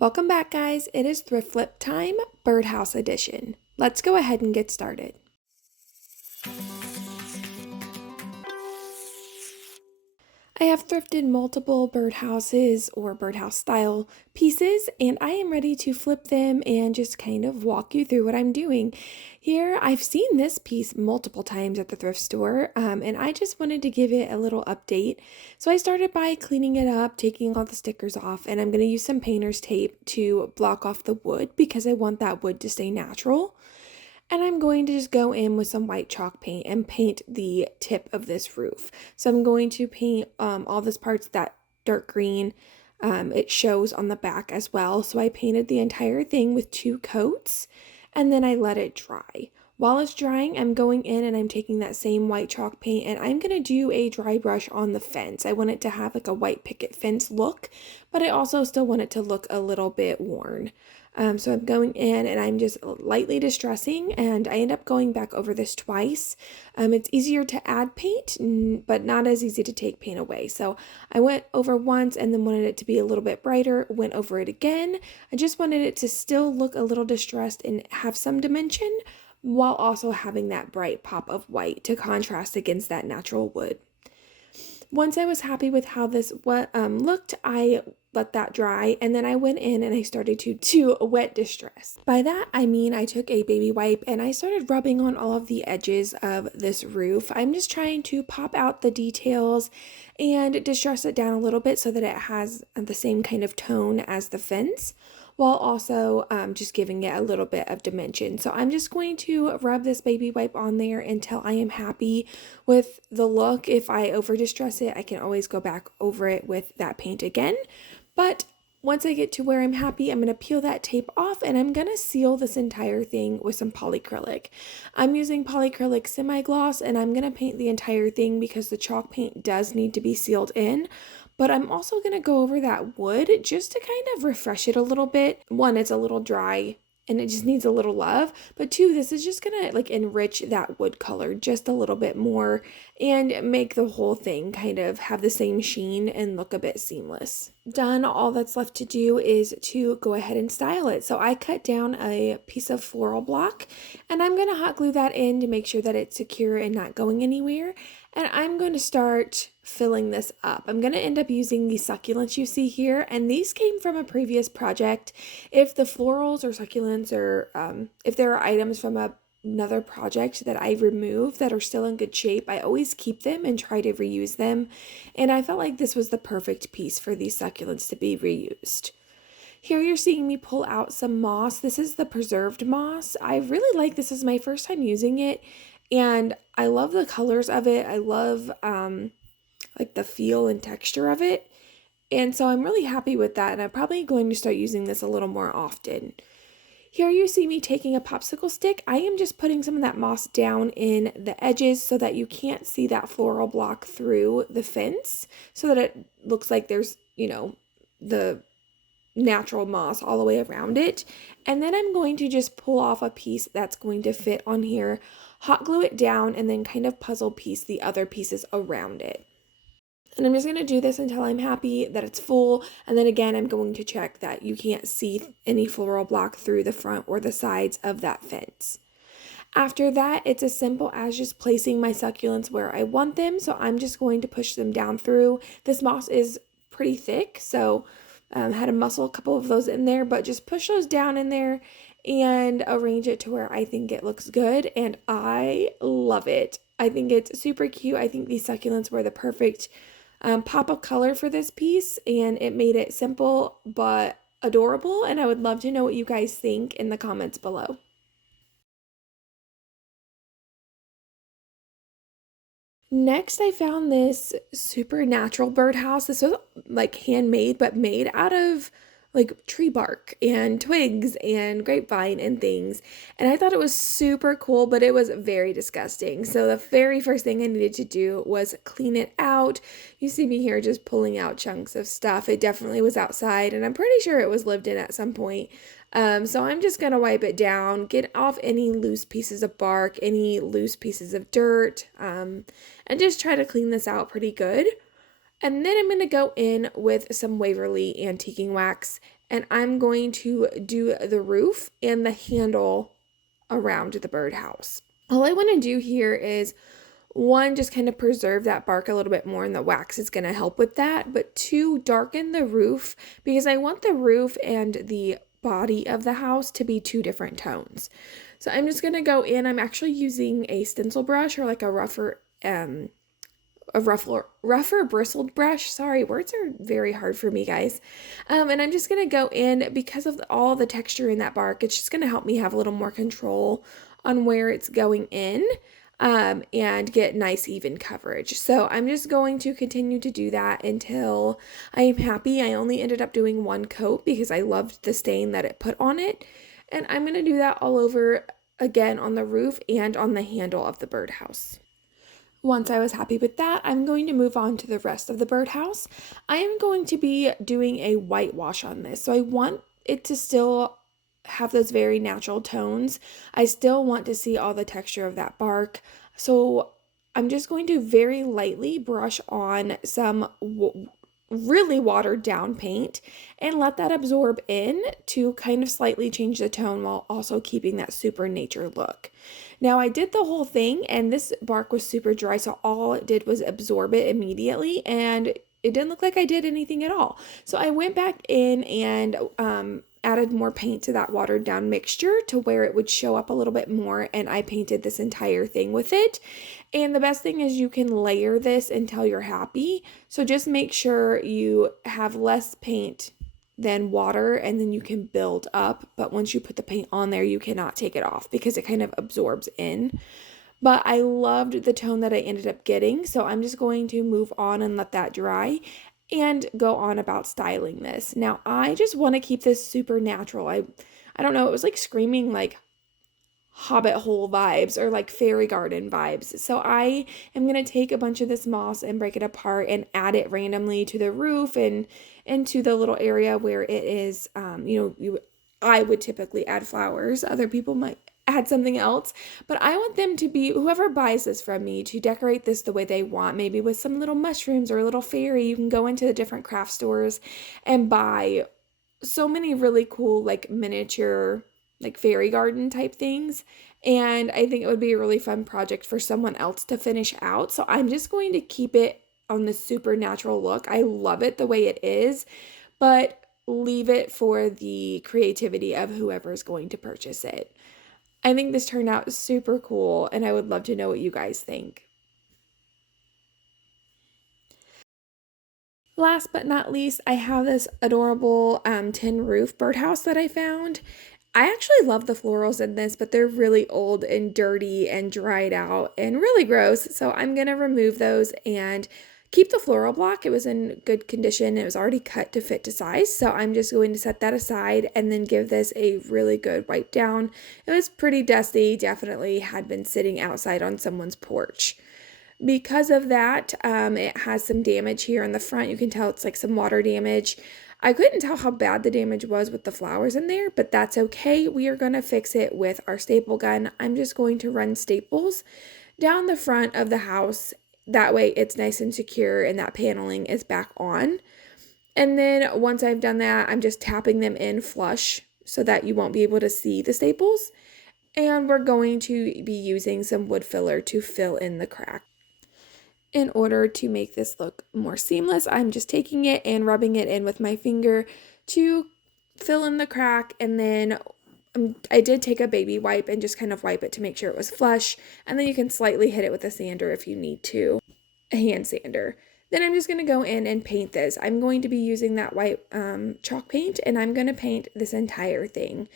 Welcome back, guys. It is thrift flip time, Birdhouse edition. Let's go ahead and get started. I have thrifted multiple birdhouses or birdhouse style pieces, and I am ready to flip them and just kind of walk you through what I'm doing. Here, I've seen this piece multiple times at the thrift store, and I just wanted to give it a little update. So I started by cleaning it up, taking all the stickers off, and I'm going to use some painter's tape to block off the wood because I want that wood to stay natural. And I'm going to just go in with some white chalk paint and paint the tip of this roof. So I'm going to paint all this parts that dark green. It shows on the back as well. So I painted the entire thing with 2 coats and then I let it dry. While it's drying, I'm going in and I'm taking that same white chalk paint and I'm going to do a dry brush on the fence. I want it to have like a white picket fence look, but I also still want it to look a little bit worn. So I'm going in and I'm just lightly distressing, and I end up going back over this twice. It's easier to add paint, but not as easy to take paint away. So I went over once and then wanted it to be a little bit brighter, went over it again. I just wanted it to still look a little distressed and have some dimension while also having that bright pop of white to contrast against that natural wood. Once I was happy with how this looked, I let that dry, and then I went in and I started to wet distress. By that, I mean I took a baby wipe and I started rubbing on all of the edges of this roof. I'm just trying to pop out the details and distress it down a little bit so that it has the same kind of tone as the fence, while also just giving it a little bit of dimension. So I'm just going to rub this baby wipe on there until I am happy with the look. If I over distress it, I can always go back over it with that paint again. But once I get to where I'm happy, I'm going to peel that tape off and I'm going to seal this entire thing with some polycrylic. I'm using polycrylic semi-gloss and I'm going to paint the entire thing because the chalk paint does need to be sealed in. But I'm also going to go over that wood just to kind of refresh it a little bit. One, it's a little dry and it just needs a little love. But 2, this is just going to like enrich that wood color just a little bit more and make the whole thing kind of have the same sheen and look a bit seamless. Done, all that's left to do is to go ahead and style it. So I cut down a piece of floral block and I'm going to hot glue that in to make sure that it's secure and not going anywhere. And I'm going to start filling this up. I'm going to end up using these succulents you see here, and these came from a previous project. If the florals or succulents or if there are items from another project that I remove that are still in good shape, I always keep them and try to reuse them. And I felt like this was the perfect piece for these succulents to be reused. Here you're seeing me pull out some moss. This is the preserved moss. I really like this. Is my first time using it. And I love the colors of it. I love like the feel and texture of it. And so I'm really happy with that. And I'm probably going to start using this a little more often. Here you see me taking a popsicle stick. I am just putting some of that moss down in the edges so that you can't see that floral block through the fence, so that it looks like there's, the natural moss all the way around it. And then I'm going to just pull off a piece that's going to fit on here, hot glue it down, and then kind of puzzle piece the other pieces around it. And I'm just going to do this until I'm happy that it's full. And then again, I'm going to check that you can't see any floral block through the front or the sides of that fence. After that, it's as simple as just placing my succulents where I want them. So I'm just going to push them down through. This moss is pretty thick, so had to muscle a couple of those in there, but just push those down in there and arrange it to where I think it looks good, and I love it. I think it's super cute. I think these succulents were the perfect pop of color for this piece, and it made it simple but adorable, and I would love to know what you guys think in the comments below. Next, I found this super natural birdhouse. This was like handmade, but made out of like tree bark and twigs and grapevine and things. And I thought it was super cool, but it was very disgusting. So the very first thing I needed to do was clean it out. You see me here just pulling out chunks of stuff. It definitely was outside, and I'm pretty sure it was lived in at some point. So I'm just going to wipe it down, get off any loose pieces of bark, any loose pieces of dirt, and just try to clean this out pretty good. And then I'm going to go in with some Waverly antiquing wax and I'm going to do the roof and the handle around the birdhouse. All I want to do here is, one, just kind of preserve that bark a little bit more, and the wax is going to help with that, but two, darken the roof, because I want the roof and the body of the house to be two different tones. So I'm just going to go in. I'm actually using a stencil brush, or like a rougher bristled brush. Sorry, words are very hard for me, guys. And I'm just going to go in, because of all the texture in that bark, it's just going to help me have a little more control on where it's going in, and get nice even coverage. So I'm just going to continue to do that until I am happy. I only ended up doing one coat because I loved the stain that it put on it. And I'm going to do that all over again on the roof and on the handle of the birdhouse. Once I was happy with that, I'm going to move on to the rest of the birdhouse. I am going to be doing a whitewash on this. So I want it to still have those very natural tones. I still want to see all the texture of that bark. So I'm just going to very lightly brush on some really watered down paint and let that absorb in to kind of slightly change the tone while also keeping that super nature look. Now I did the whole thing, and this bark was super dry, so all it did was absorb it immediately, and it didn't look like I did anything at all. So I went back in and added more paint to that watered down mixture to where it would show up a little bit more, and I painted this entire thing with it. And the best thing is you can layer this until you're happy. So just make sure you have less paint than water, and then you can build up. But once you put the paint on there, you cannot take it off because it kind of absorbs in. But I loved the tone that I ended up getting, so I'm just going to move on and let that dry and go on about styling this. Now, I just want to keep this super natural. I don't know, it was like screaming like Hobbit hole vibes or like fairy garden vibes. So I am going to take a bunch of this moss and break it apart and add it randomly to the roof and into the little area where it is, I would typically add flowers. Other people might add something else, but I want them to be, whoever buys this from me, to decorate this the way they want, maybe with some little mushrooms or a little fairy. You can go into the different craft stores and buy so many really cool like miniature like fairy garden type things, and I think it would be a really fun project for someone else to finish out. So I'm just going to keep it on the supernatural look. I love it the way it is, but leave it for the creativity of whoever is going to purchase it. I think this turned out super cool, and I would love to know what you guys think. Last but not least, I have this adorable tin roof birdhouse that I found. I actually love the florals in this, but they're really old and dirty and dried out and really gross. So I'm going to remove those and keep the floral block. It was in good condition. It was already cut to fit to size. So I'm just going to set that aside and then give this a really good wipe down. It was pretty dusty, definitely had been sitting outside on someone's porch. Because of that, it has some damage here in the front. You can tell it's like some water damage. I couldn't tell how bad the damage was with the flowers in there, but that's okay. We are going to fix it with our staple gun. I'm just going to run staples down the front of the house. That way it's nice and secure and that paneling is back on. And then once I've done that, I'm just tapping them in flush so that you won't be able to see the staples. And we're going to be using some wood filler to fill in the crack. In order to make this look more seamless, I'm just taking it and rubbing it in with my finger to fill in the crack, and then I did take a baby wipe and just kind of wipe it to make sure it was flush, and then you can slightly hit it with a sander if you need to, a hand sander. Then I'm just going to go in and paint this. I'm going to be using that white chalk paint, and I'm going to paint this entire thing.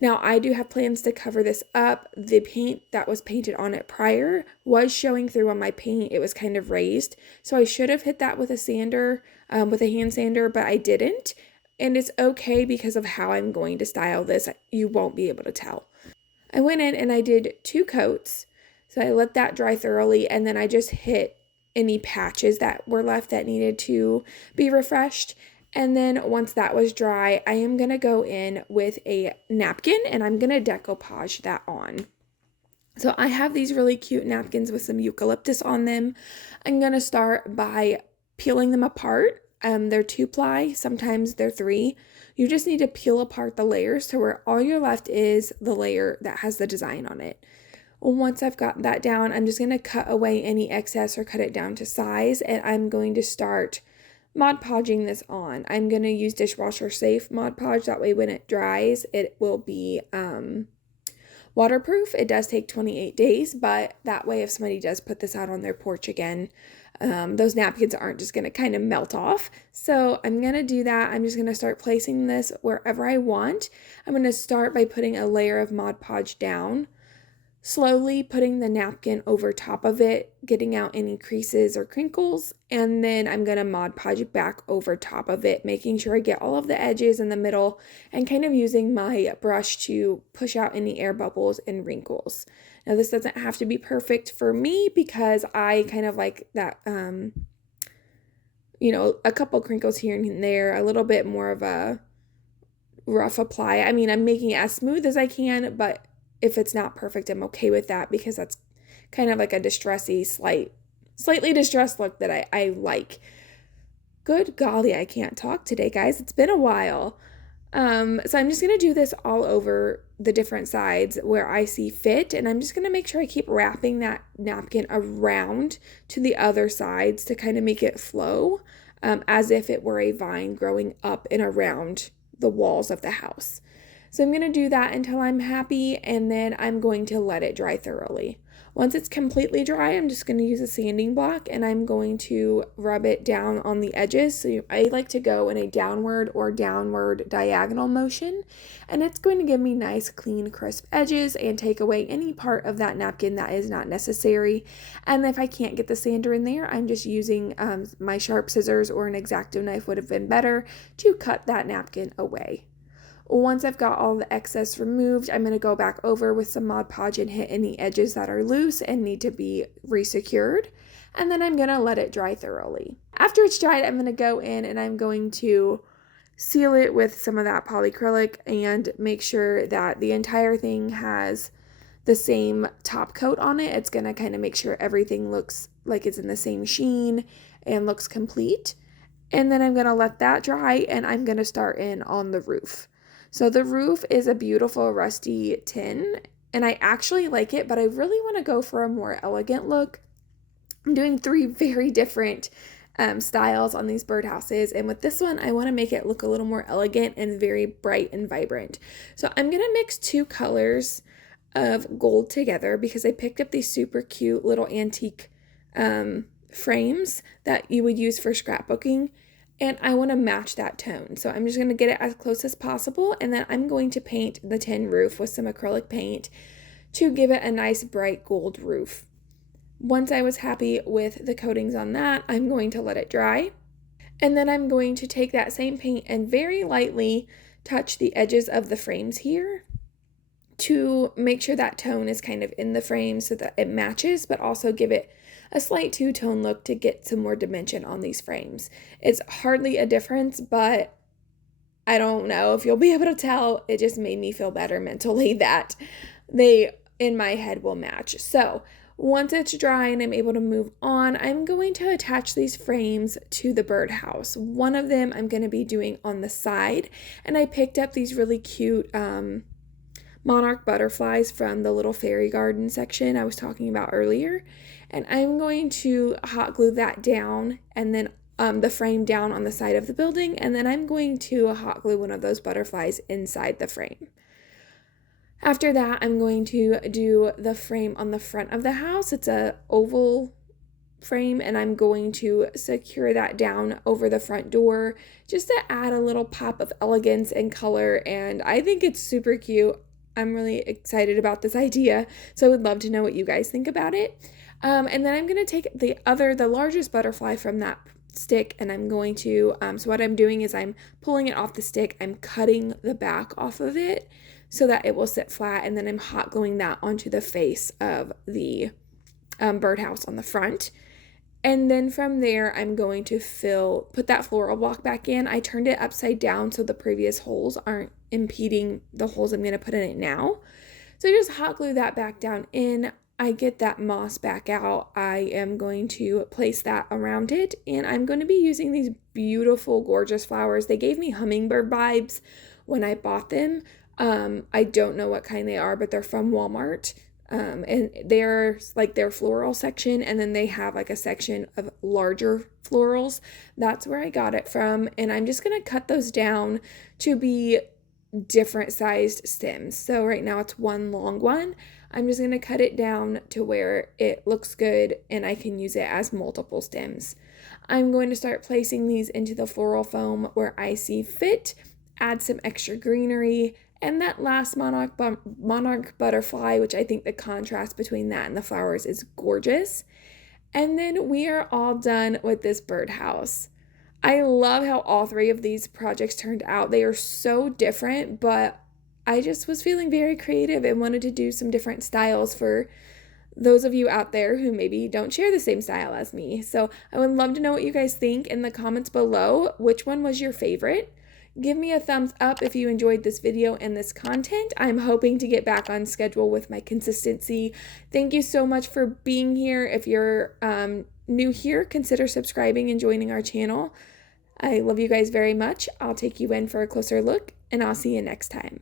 Now, I do have plans to cover this up. The paint that was painted on it prior was showing through on my paint. It was kind of raised. So I should have hit that with a sander, with a hand sander, but I didn't. And it's okay because of how I'm going to style this. You won't be able to tell. I went in and I did 2 coats. So I let that dry thoroughly, and then I just hit any patches that were left that needed to be refreshed. And then once that was dry, I am going to go in with a napkin and I'm going to decoupage that on. So I have these really cute napkins with some eucalyptus on them. I'm going to start by peeling them apart. They're 2-ply, sometimes they're 3. You just need to peel apart the layers to where all you're left is the layer that has the design on it. Once I've got that down, I'm just going to cut away any excess or cut it down to size, and I'm going to start Mod Podging this on. I'm going to use dishwasher safe Mod Podge, that way when it dries it will be waterproof. It does take 28 days, but that way if somebody does put this out on their porch again, those napkins aren't just going to kind of melt off. So I'm going to do that. I'm just going to start placing this wherever I want. I'm going to start by putting a layer of Mod Podge down, slowly putting the napkin over top of it, getting out any creases or crinkles, and then I'm going to Mod Podge back over top of it, making sure I get all of the edges in the middle and kind of using my brush to push out any air bubbles and wrinkles. Now this doesn't have to be perfect for me because I kind of like that, you know, a couple crinkles here and there, a little bit more of a rough apply. I mean, I'm making it as smooth as I can, but if it's not perfect, I'm okay with that because that's kind of like a distressy, slightly distressed look that I like. Good golly, I can't talk today, guys. It's been a while. So I'm just going to do this all over the different sides where I see fit, and I'm just going to make sure I keep wrapping that napkin around to the other sides to kind of make it flow, as if it were a vine growing up and around the walls of the house. So I'm going to do that until I'm happy, and then I'm going to let it dry thoroughly. Once it's completely dry, I'm just going to use a sanding block, and I'm going to rub it down on the edges. So I like to go in a downward or downward diagonal motion, and it's going to give me nice, clean, crisp edges and take away any part of that napkin that is not necessary. And if I can't get the sander in there, I'm just using my sharp scissors, or an X-Acto knife would have been better, to cut that napkin away. Once I've got all the excess removed, I'm going to go back over with some Mod Podge and hit any edges that are loose and need to be resecured. And then I'm going to let it dry thoroughly. After it's dried, I'm going to go in and I'm going to seal it with some of that polycrylic and make sure that the entire thing has the same top coat on it. It's going to kind of make sure everything looks like it's in the same sheen and looks complete. And then I'm going to let that dry, and I'm going to start in on the roof. So the roof is a beautiful rusty tin, and I actually like it, but I really want to go for a more elegant look. I'm doing 3 very different styles on these birdhouses, and with this one, I want to make it look a little more elegant and very bright and vibrant. So I'm going to mix 2 colors of gold together because I picked up these super cute little antique frames that you would use for scrapbooking. And I want to match that tone. So I'm just going to get it as close as possible. And then I'm going to paint the tin roof with some acrylic paint to give it a nice bright gold roof. Once I was happy with the coatings on that, I'm going to let it dry. And then I'm going to take that same paint and very lightly touch the edges of the frames here to make sure that tone is kind of in the frame so that it matches, but also give it a slight two-tone look to get some more dimension on these frames. It's hardly a difference, but I don't know if you'll be able to tell. It just made me feel better mentally that they, in my head, will match. So once it's dry and I'm able to move on, I'm going to attach these frames to the birdhouse. One of them I'm going to be doing on the side, and I picked up these really cute monarch butterflies from the little fairy garden section I was talking about earlier. And I'm going to hot glue that down, and then the frame down on the side of the building, and then I'm going to hot glue one of those butterflies inside the frame. After that, I'm going to do the frame on the front of the house. It's a oval frame, and I'm going to secure that down over the front door just to add a little pop of elegance and color, and I think it's super cute. I'm really excited about this idea, so I would love to know what you guys think about it. And then I'm going to take the largest butterfly from that stick, and I'm going to, so what I'm doing is I'm pulling it off the stick, I'm cutting the back off of it so that it will sit flat, and then I'm hot gluing that onto the face of the birdhouse on the front. And then from there, I'm going to put that floral block back in. I turned it upside down so the previous holes aren't impeding the holes I'm going to put in it now. So I just hot glue that back down in. I get that moss back out, I am going to place that around it, and I'm going to be using these beautiful, gorgeous flowers. They gave me hummingbird vibes when I bought them. I don't know what kind they are, but they're from Walmart. And they're like their floral section, and then they have like a section of larger florals. That's where I got it from, and I'm just going to cut those down to be different sized stems. So right now it's one long one. I'm just going to cut it down to where it looks good and I can use it as multiple stems. I'm going to start placing these into the floral foam where I see fit, add some extra greenery, and that last monarch butterfly, which I think the contrast between that and the flowers is gorgeous. And then we are all done with this birdhouse. I love how all three of these projects turned out. They are so different, but I just was feeling very creative and wanted to do some different styles for those of you out there who maybe don't share the same style as me. So I would love to know what you guys think in the comments below. Which one was your favorite? Give me a thumbs up if you enjoyed this video and this content. I'm hoping to get back on schedule with my consistency. Thank you so much for being here. If you're new here, consider subscribing and joining our channel. I love you guys very much. I'll take you in for a closer look, and I'll see you next time.